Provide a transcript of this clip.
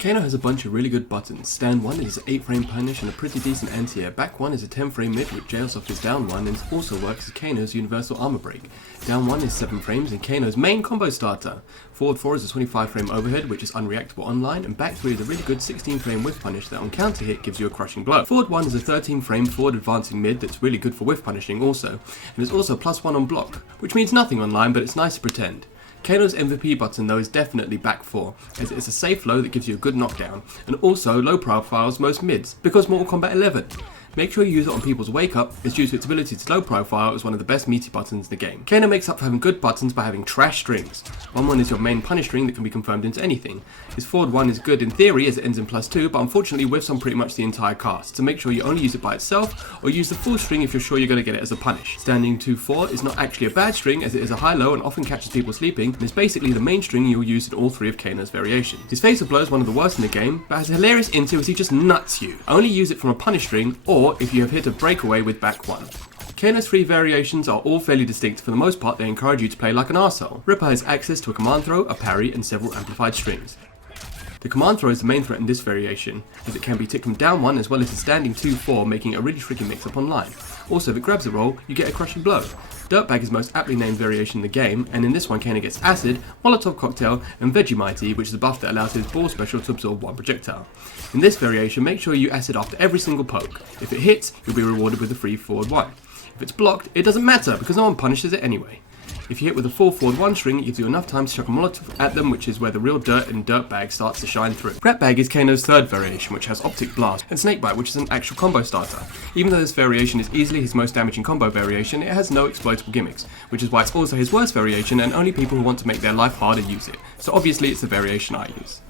Kano has a bunch of really good buttons. Stand 1 is an 8-frame punish and a pretty decent anti-air. Back 1 is a 10-frame mid which jails off his down 1 and also works as Kano's universal armor break. Down 1 is 7 frames and Kano's main combo starter. Forward 4 is a 25-frame overhead which is unreactable online, and back 3 is a really good 16-frame whiff punish that on counter hit gives you a crushing blow. Forward 1 is a 13-frame forward advancing mid that's really good for whiff punishing also, and it's also +1 on block, which means nothing online but it's nice to pretend. Kano's MVP button though is definitely back 4, as it's a safe low that gives you a good knockdown, and also low profiles most mids, because Mortal Kombat 11. Make sure you use it on people's wake up, as due to its ability to low profile is one of the best meaty buttons in the game. Kano makes up for having good buttons by having trash strings. 1-1 is your main punish string that can be confirmed into anything. His forward 1 is good in theory as it ends in +2, but unfortunately whiffs on pretty much the entire cast, so make sure you only use it by itself, or use the full string if you're sure you're going to get it as a punish. Standing 2-4 is not actually a bad string as it is a high-low and often catches people sleeping, and is basically the main string you'll use in all 3 of Kano's variations. His face of blow is one of the worst in the game, but has a hilarious into as he just nuts you. Only use it from a punish string, or if you have hit a breakaway with back 1. Kano's 3 variations are all fairly distinct. For the most part, they encourage you to play like an arsehole. Ripper has access to a command throw, a parry, and several amplified strings. The command throw is the main threat in this variation, as it can be ticked from down 1 as well as a standing 2-4, making it a really tricky mix-up online. Also, if it grabs a roll, you get a crushing blow. Dirtbag is the most aptly named variation in the game, and in this one Kano gets Acid, Molotov Cocktail, and Vegemite, which is a buff that allows his ball special to absorb 1 projectile. In this variation, make sure you Acid after every single poke. If it hits, you'll be rewarded with a free forward 1. If it's blocked, it doesn't matter, because no one punishes it anyway. If you hit with a full forward 1 string, it gives you enough time to chuck a Molotov at them, which is where the real dirt in Dirtbag starts to shine through. Ratbag is Kano's 3rd variation, which has Optic Blast, and Snakebite, which is an actual combo starter. Even though this variation is easily his most damaging combo variation, it has no exploitable gimmicks, which is why it's also his worst variation and only people who want to make their life harder use it. So obviously it's the variation I use.